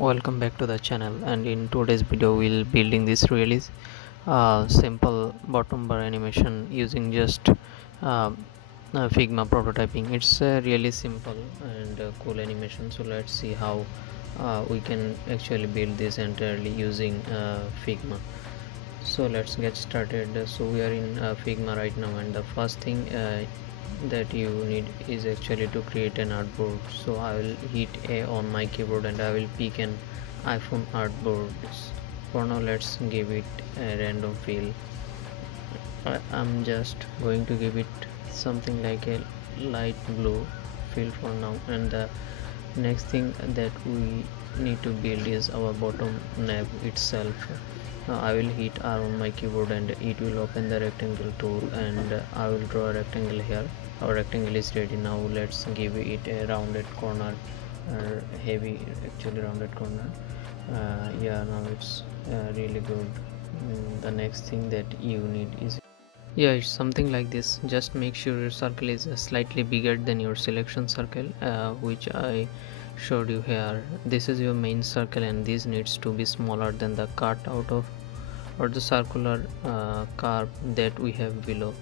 Welcome back to the channel, and in today's video we'll building this really simple bottom bar animation using just Figma prototyping. It's really simple and cool animation, so let's see how we can actually build this entirely using Figma. So let's get started. So we are in Figma right now, and the first thing that you need is actually to create an artboard. So I will hit A on my keyboard and I will pick an iPhone artboard. For now let's give it a random feel. I'm just going to give it something like a light blue feel for now, and the next thing that we need to build is our bottom nav itself. I will hit R on my keyboard and it will open the rectangle tool, and I will draw a rectangle here. Our rectangle is ready. Now let's give it a rounded corner, heavy actually rounded corner. Yeah, now it's really good. The next thing that you need is, yeah, it's something like this. Just make sure your circle is slightly bigger than your selection circle, which I showed you here. This is your main circle and this needs to be smaller than the cut out of or the circular curve that we have below.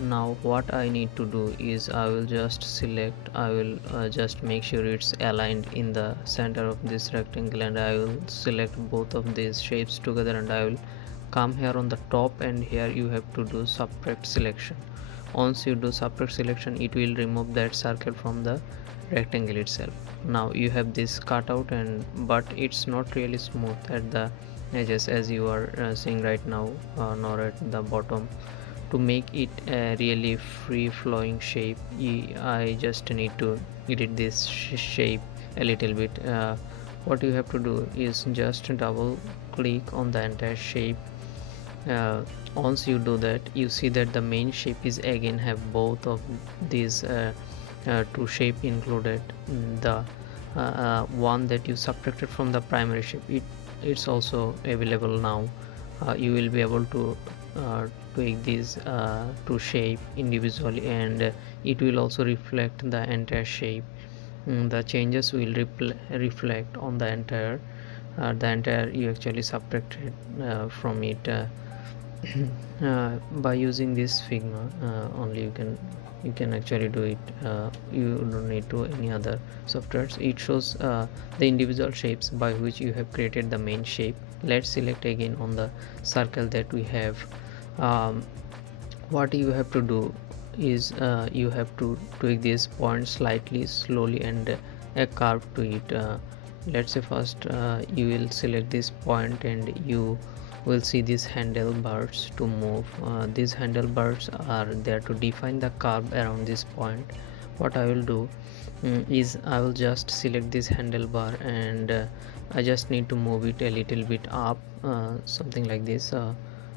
Now what I need to do is I will just select, I will just make sure it's aligned in the center of this rectangle, and I will select both of these shapes together, and I will come here on the top, and here you have to do subtract selection. Once you do subtract selection, it will remove that circle from the rectangle itself. Now you have this cutout, and but it's not really smooth at the edges as you are seeing right now, nor at the bottom. To make it a really free flowing shape, I just need to edit this shape a little bit. What you have to do is just double click on the entire shape. Once you do that, you see that the main shape is again have both of these two shape included. The one that you subtracted from the primary shape, it's also available now. You will be able to tweak these to shape individually, and it will also reflect the entire shape. The changes will reflect on the entire you actually subtracted from it. By using this Figma only you can actually do it. You don't need to any other softwares. It shows the individual shapes by which you have created the main shape. Let's select again on the circle that we have. What you have to do is you have to tweak this point slightly slowly and a curve to it. Let's say first you will select this point and you will see these handlebars to move. These handlebars are there to define the curve around this point. What I will do is I will just select this handlebar, and I just need to move it a little bit up, something like this.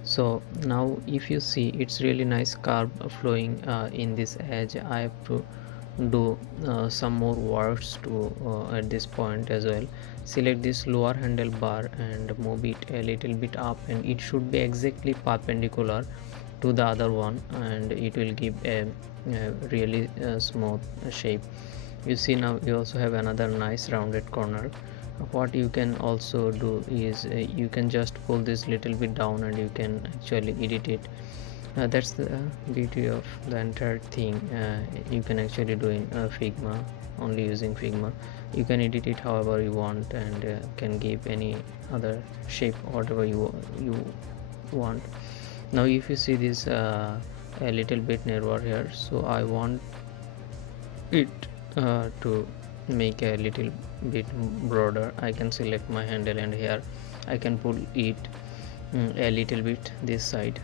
So now if you see, it's really nice curve flowing in this edge. I have to do some more works to at this point as well. Select this lower handlebar and move it a little bit up, and it should be exactly perpendicular to the other one, and it will give a really smooth shape. You see, now you also have another nice rounded corner. What you can also do is you can just pull this little bit down and you can actually edit it. That's the beauty of the entire thing. You can actually do in Figma, only using Figma. You can edit it however you want, and can give any other shape whatever you want. Now if you see this a little bit narrower here, so I want it to make a little bit broader. I can select my handle, and here I can pull it a little bit this side.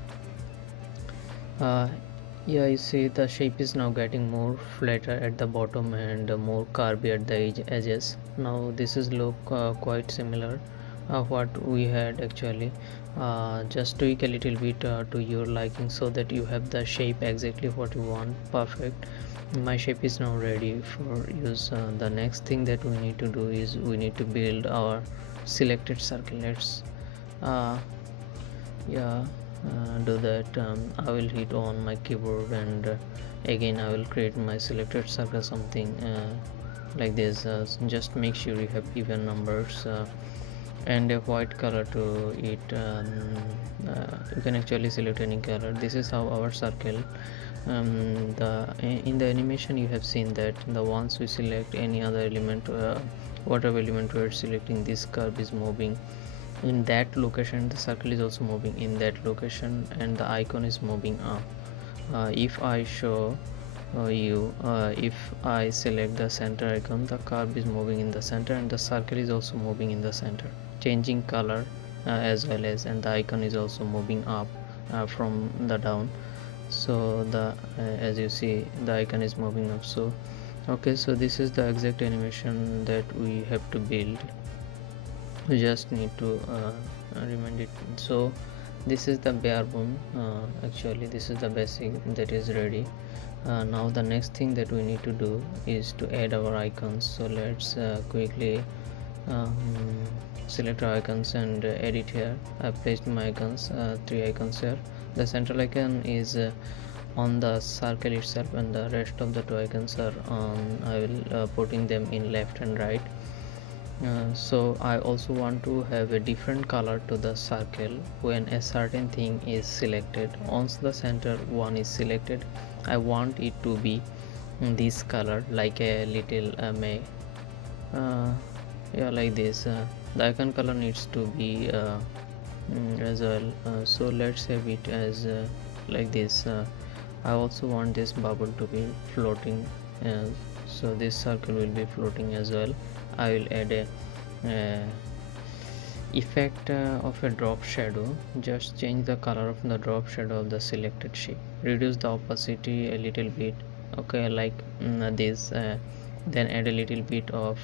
Yeah, you see the shape is now getting more flatter at the bottom and more curvy at the edges. Now this is look quite similar what we had actually. Just tweak a little bit to your liking so that you have the shape exactly what you want. Perfect. My shape is now ready for use. The next thing that we need to do is we need to build our selected circle. Let's yeah do that. I will hit on my keyboard, and again I will create my selected circle, something like this. Just make sure you have even numbers and a white color to it. You can actually select any color. This is how our circle, the in the animation you have seen that the once we select any other element, whatever element we are selecting, this curve is moving in that location, the circle is also moving in that location, and the icon is moving up. If I show if I select the center icon, the curve is moving in the center and the circle is also moving in the center, changing color as well as, and the icon is also moving up from the down. So the as you see, the icon is moving up. So okay, so this is the exact animation that we have to build. We just need to remind it. So this is the bare bone. Actually this is the basic that is ready. Now the next thing that we need to do is to add our icons. So let's quickly um, select our icons and edit here. I placed my icons, 3 icons here. The central icon is on the circle itself, and the rest of the 2 icons are on, I will putting them in left and right. So I also want to have a different color to the circle when a certain thing is selected. Once the center one is selected, I want it to be this color, like a little yeah, like this. The icon color needs to be as well. So let's have it as like this. I also want this bubble to be floating, so this circle will be floating as well. I will add a effect of a drop shadow. Just change the color of the drop shadow of the selected shape, reduce the opacity a little bit, okay, like this. Then add a little bit of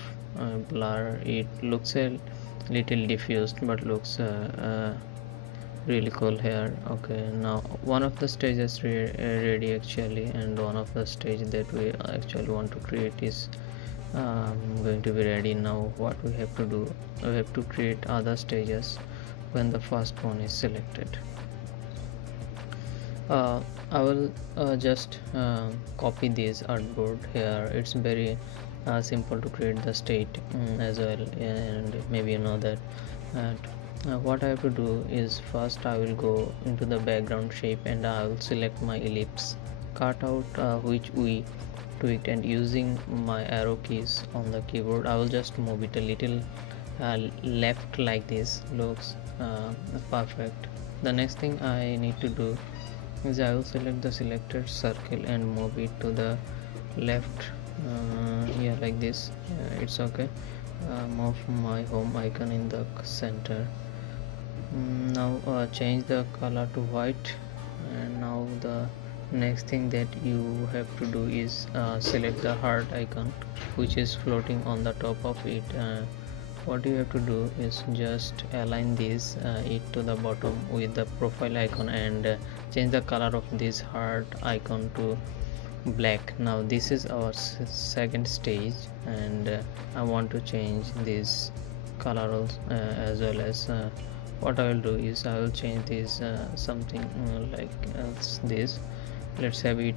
blur. It looks a little diffused but looks really cool here. Okay, now one of the stages ready actually, and one of the stage that we actually want to create is going to be ready. Now what we have to do, we have to create other stages when the first one is selected. I will just copy this artboard here. It's very simple to create the state as well, and maybe you know that. And what I have to do is, first I will go into the background shape and I will select my ellipse, cut out which we tweaked, and using my arrow keys on the keyboard I will just move it a little left, like this. Looks perfect. The next thing I need to do is I will select the selected circle and move it to the left. Yeah, like this. It's okay. Move my home icon in the center. Now change the color to white. And now the next thing that you have to do is select the heart icon which is floating on the top of it. What you have to do is just align this it to the bottom with the profile icon, and change the color of this heart icon to black. Now this is our second stage, and I want to change this color also, as well as what I will do is I will change this something like else this. Let's have it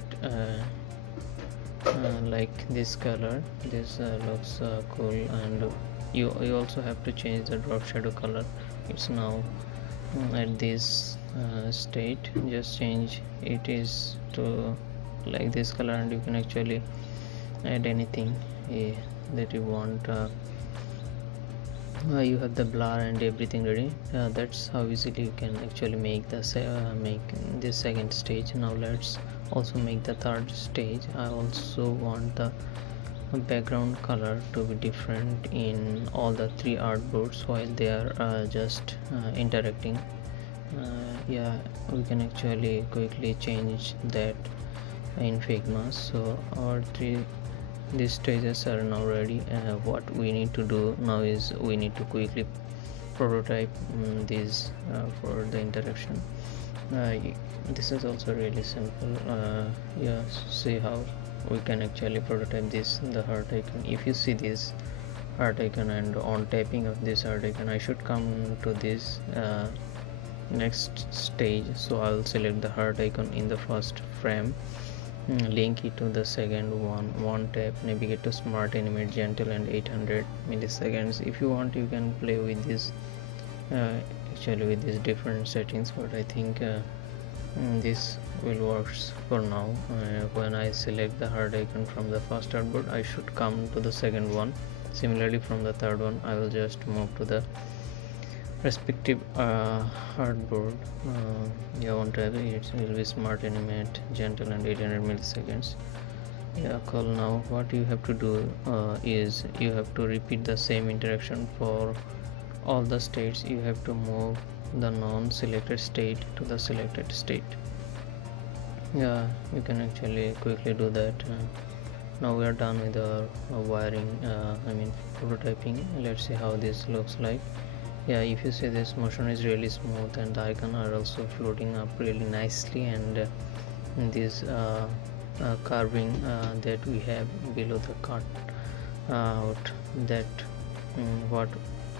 like this color. This looks cool. And you also have to change the drop shadow color. It's now at this state. Just change it is to like this color, and you can actually add anything that you want. You have the blur and everything ready. That's how easily you can actually make the make this second stage. Now let's also make the third stage. I also want the background color to be different in all the 3 artboards while they are just interacting. Yeah, we can actually quickly change that in Figma. So our 3 these stages are now ready. What we need to do now is we need to quickly prototype these for the interaction. This is also really simple. Yeah, see how we can actually prototype this, the heart icon. If you see this heart icon, and on tapping of this heart icon I should come to this next stage. So I'll select the heart icon in the first frame, link it to the second one tap, navigate to smart animate gentle and 800 milliseconds. If you want, you can play with this actually with these different settings, but I think this will works for now. When I select the heart icon from the first artboard, I should come to the second one. Similarly, from the third one, I will just move to the respective artboard. Yeah, on tab it will be smart animate gentle and 800 milliseconds. Yeah, cool. Now what you have to do is you have to repeat the same interaction for all the states. You have to move the non-selected state to the selected state. Yeah, you can actually quickly do that. Now we are done with our wiring, prototyping. Let's see how this looks like. Yeah, if you see, this motion is really smooth and the icon are also floating up really nicely, and this carving that we have below the cut out, that what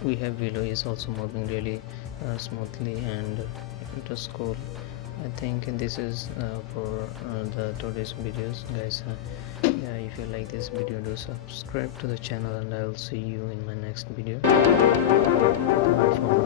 we have below is also moving really smoothly, and it was cool. I think this is for the today's videos, guys. Yeah, if you like this video, do subscribe to the channel, and I will see you in my next video. Bye for now.